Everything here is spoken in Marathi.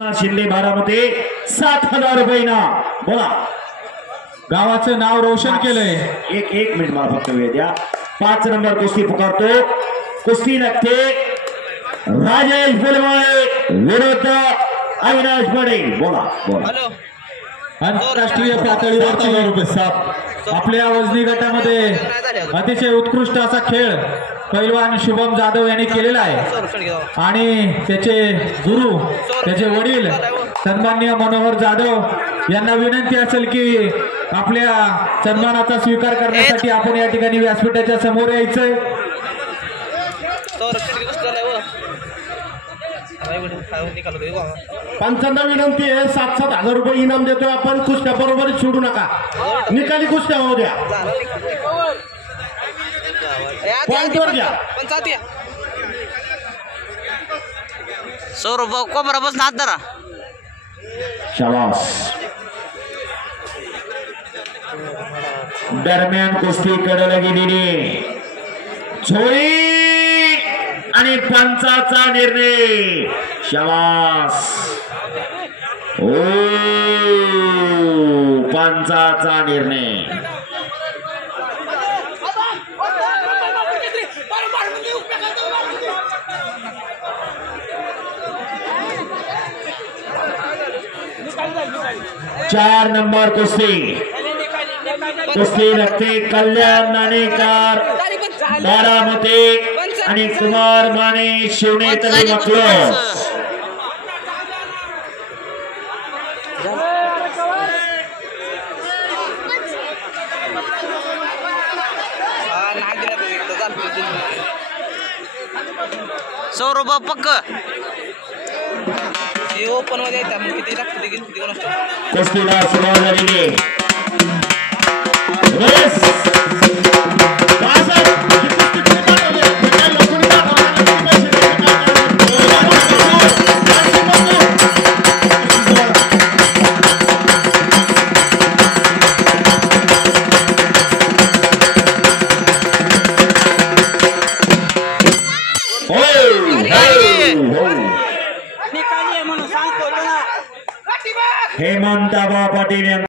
शिंदे बारामती 7,000 रुपये ना बोला गावाचं नाव रोशन केलंय। एक मिनिट मला फक्त वेळ द्या। 5 नंबर कुस्ती पुकारतो। कुस्ती लागते राजेश बुलवाळे विरुद्ध अविनाश बडे। बोला बोला। आंतरराष्ट्रीय पातळीवरची आपल्या वजनी गटामध्ये अतिशय उत्कृष्ट असा खेळ पैलवान शुभम जाधव यांनी केलेला आहे आणि त्याचे गुरु त्याचे वडील सन्माननीय मनोहर जाधव यांना विनंती असेल की आपल्या सन्मानाचा स्वीकार करण्यासाठी आपण या ठिकाणी व्यासपीठाच्या समोर यायचंय। पंचांना विनंती आहे 7,000 रुपये इनाम देतोय आपण। कुस्त्या बरोबर सोडू नका, निकाली कुस्त्या होऊ द्या। पॉइंटवर घ्या। सौरभ कोमरा बस हात धरा। शाबास। दरम्यान कुस्ती कडला गेलेली झोळी आणि पंचाचा निर्णय। शाबास। ओ पंचाचा निर्णय। चार नंबर कुस्ती रखते कल्याण नाणेकर बारामती आणि कुमार माने शिवणे तरी म्हटलं। सौरभ पक्क ओपन मध्ये किती लागते किती कुस्तीला सुरुवात झालेली हेमंत पाटील।